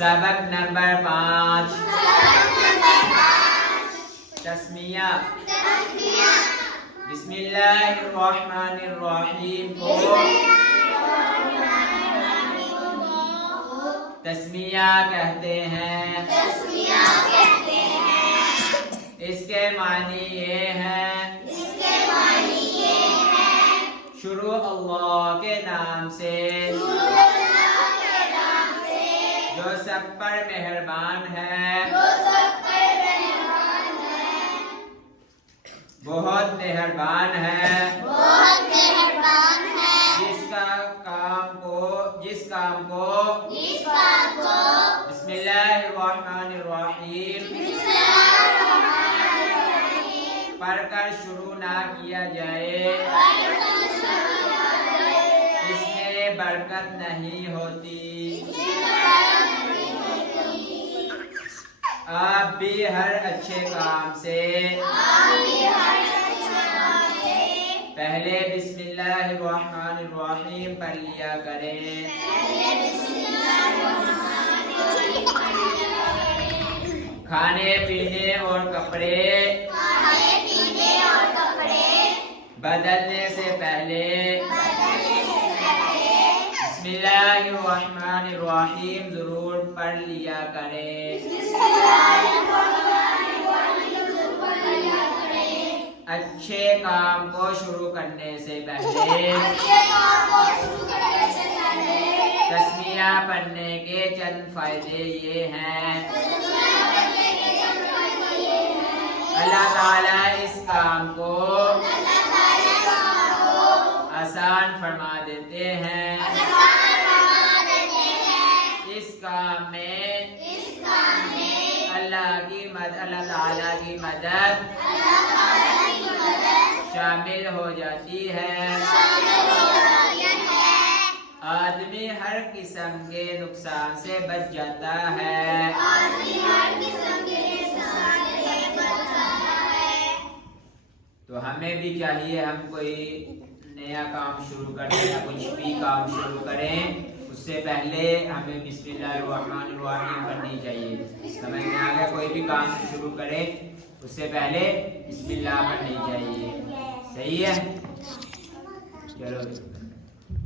सबक नंबर 5 तस्मिया। बिस्मिल्लाहिर्रहमानिर्रहीम को तस्मिया कहते हैं। इसके मानी ये हैं शुरू अल्लाह के नाम से जो सब पर मेहरबान है, बहुत मेहरबान है, जिस काम को बिस्मिल्लाहिर्रहमानिर्रहीम पढ़कर शुरू ना किया जाए, इसमें बरकत नहीं होती। आप भी हर अच्छे काम से पहले बिस्मिल्लाहिर्रहमानिर्रहीम पढ़ लिया करें। खाने पीने और कपड़े बदलने से पहले बिस्मिल्लाहिर्रहमानिर्रहीम जरूर पढ़ लिया करें। अच्छे काम को शुरू करने से पहले तस्मिया पढ़ने के चंद फायदे ये हैं। अल्लाह ताला इस काम को आसान फरमा देते हैं। इस काम में अल्लाह ताला की मदद शामिल हो जाती है। आदमी हर किस्म के नुकसान से बच जाता है। तो हमें भी चाहिए, हम कोई नया काम शुरू करें या कुछ भी काम शुरू करें, उससे पहले हमें बिस्मिल्लाहिर्रहमानिर्रहीम पढ़नी चाहिए। समझ में आ गया? कोई भी काम शुरू करें उससे पहले बिस्मिल्लाह पढ़नी चाहिए। सही है? चलो।